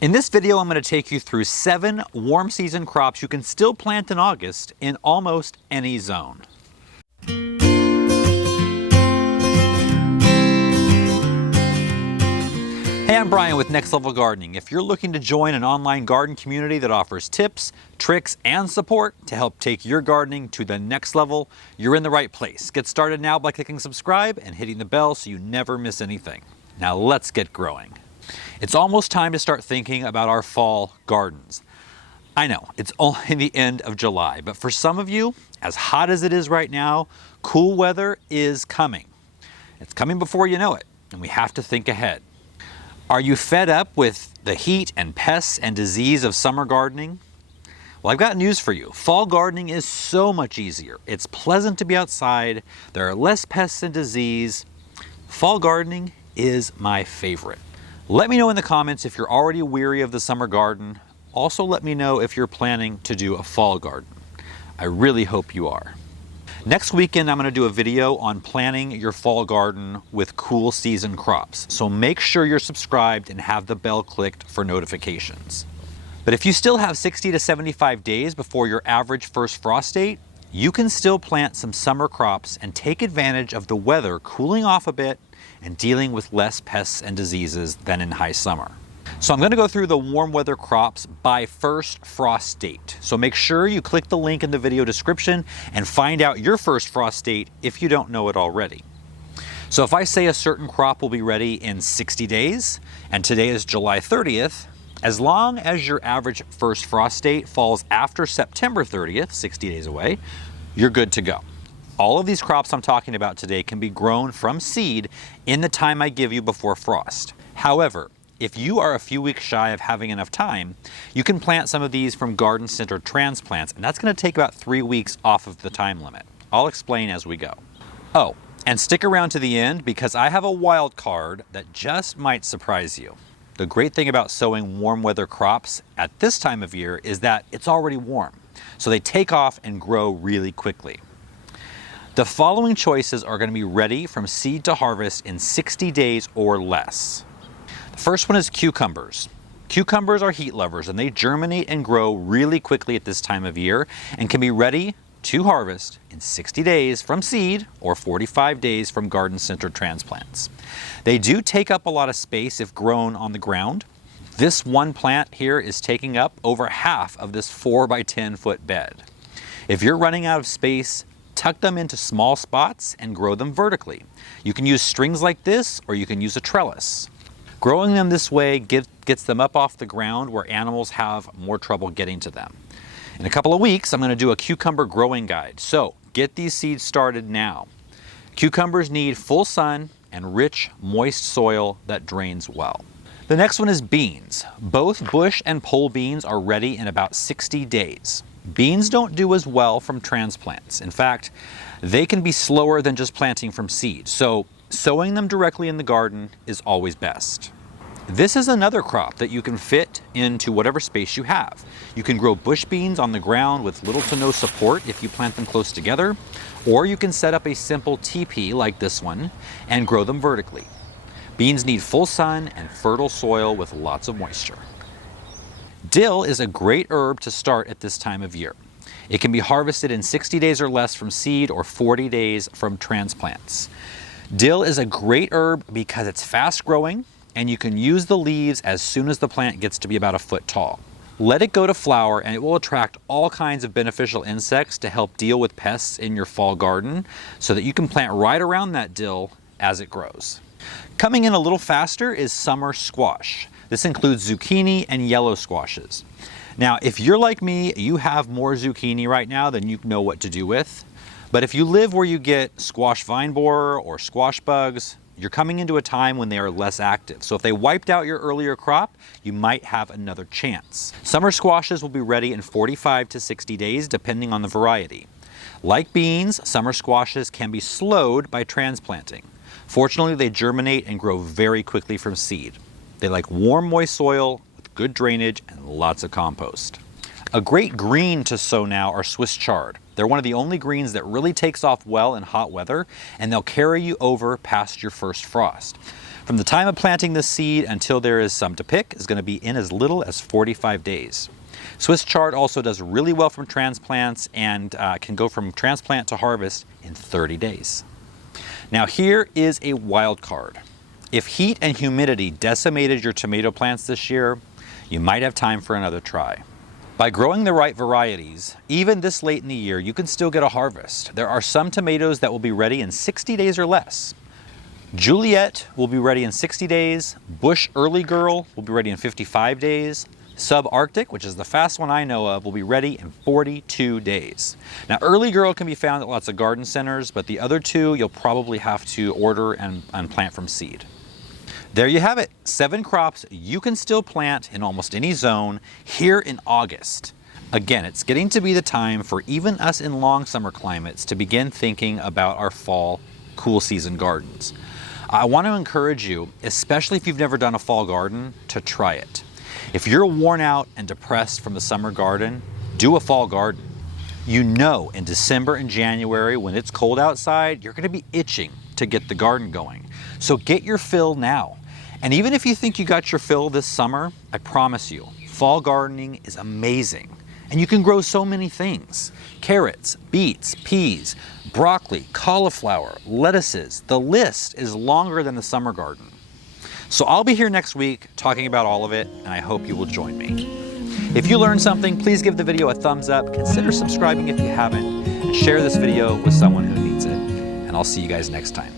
In this video, I'm going to take you through 7 warm season crops you can still plant in August in almost any zone. Hey, I'm Brian with Next Level Gardening. If you're looking to join an online garden community that offers tips, tricks, and support to help take your gardening to the next level, you're in the right place. Get started now by clicking subscribe and hitting the bell so you never miss anything. Now let's get growing. It's almost time to start thinking about our fall gardens. I know, it's only the end of July, but for some of you, as hot as it is right now, cool weather is coming. It's coming before you know it, and we have to think ahead. Are you fed up with the heat and pests and disease of summer gardening? Well, I've got news for you. Fall gardening is so much easier. It's pleasant to be outside. There are less pests and disease. Fall gardening is my favorite. Let me know in the comments if you're already weary of the summer garden. Also, let me know if you're planning to do a fall garden. I really hope you are. Next weekend, I'm going to do a video on planning your fall garden with cool season crops. So make sure you're subscribed and have the bell clicked for notifications. But if you still have 60 to 75 days before your average first frost date, you can still plant some summer crops and take advantage of the weather cooling off a bit and dealing with less pests and diseases than in high summer. So I'm going to go through the warm weather crops by first frost date. So make sure you click the link in the video description and find out your first frost date if you don't know it already. So if I say a certain crop will be ready in 60 days, and today is July 30th, as long as your average first frost date falls after September 30th, 60 days away, you're good to go. All of these crops I'm talking about today can be grown from seed in the time I give you before frost. However, if you are a few weeks shy of having enough time, you can plant some of these from garden center transplants, and that's going to take about 3 weeks off of the time limit. I'll explain as we go. Oh, and stick around to the end because I have a wild card that just might surprise you. The great thing about sowing warm weather crops at this time of year is that it's already warm, so they take off and grow really quickly. The following choices are going to be ready from seed to harvest in 60 days or less. The first one is cucumbers. Cucumbers are heat lovers and they germinate and grow really quickly at this time of year and can be ready to harvest in 60 days from seed or 45 days from garden center transplants. They do take up a lot of space if grown on the ground. This one plant here is taking up over half of this 4 by 10 foot bed. If you're running out of space, tuck them into small spots and grow them vertically. You can use strings like this or you can use a trellis. Growing them this way gets them up off the ground where animals have more trouble getting to them. In a couple of weeks, I'm going to do a cucumber growing guide. So get these seeds started now. Cucumbers need full sun and rich, moist soil that drains well. The next one is beans. Both bush and pole beans are ready in about 60 days. Beans don't do as well from transplants. In fact, they can be slower than just planting from seed. So sowing them directly in the garden is always best. This is another crop that you can fit into whatever space you have. You can grow bush beans on the ground with little to no support if you plant them close together, or you can set up a simple teepee like this one and grow them vertically. Beans need full sun and fertile soil with lots of moisture. Dill is a great herb to start at this time of year. It can be harvested in 60 days or less from seed or 40 days from transplants. Dill is a great herb because it's fast growing and you can use the leaves as soon as the plant gets to be about a foot tall. Let it go to flower and it will attract all kinds of beneficial insects to help deal with pests in your fall garden so that you can plant right around that dill as it grows. Coming in a little faster is summer squash. This includes zucchini and yellow squashes. Now, if you're like me, you have more zucchini right now than you know what to do with. But if you live where you get squash vine borer or squash bugs, you're coming into a time when they are less active. So if they wiped out your earlier crop, you might have another chance. Summer squashes will be ready in 45 to 60 days, depending on the variety. Like beans, summer squashes can be slowed by transplanting. Fortunately, they germinate and grow very quickly from seed. They like warm, moist soil with good drainage and lots of compost. A great green to sow now are Swiss chard. They're one of the only greens that really takes off well in hot weather, and they'll carry you over past your first frost. From the time of planting this seed until there is some to pick is going to be in as little as 45 days. Swiss chard also does really well from transplants and can go from transplant to harvest in 30 days. Now here is a wild card. If heat and humidity decimated your tomato plants this year, you might have time for another try. By growing the right varieties, even this late in the year, you can still get a harvest. There are some tomatoes that will be ready in 60 days or less. Juliet will be ready in 60 days. Bush Early Girl will be ready in 55 days. Subarctic, which is the fast one I know of, will be ready in 42 days. Now, Early Girl can be found at lots of garden centers, but the other two you'll probably have to order and plant from seed. There you have it, 7 crops you can still plant in almost any zone here in August. Again, it's getting to be the time for even us in long summer climates to begin thinking about our fall cool season gardens. I want to encourage you, especially if you've never done a fall garden, to try it. If you're worn out and depressed from the summer garden, do a fall garden. You know in December and January when it's cold outside, you're going to be itching to get the garden going. So get your fill now. And even if you think you got your fill this summer, I promise you, fall gardening is amazing. And you can grow so many things. Carrots, beets, peas, broccoli, cauliflower, lettuces. The list is longer than the summer garden. So I'll be here next week talking about all of it, and I hope you will join me. If you learned something, please give the video a thumbs up, consider subscribing if you haven't, and share this video with someone who needs it. And I'll see you guys next time.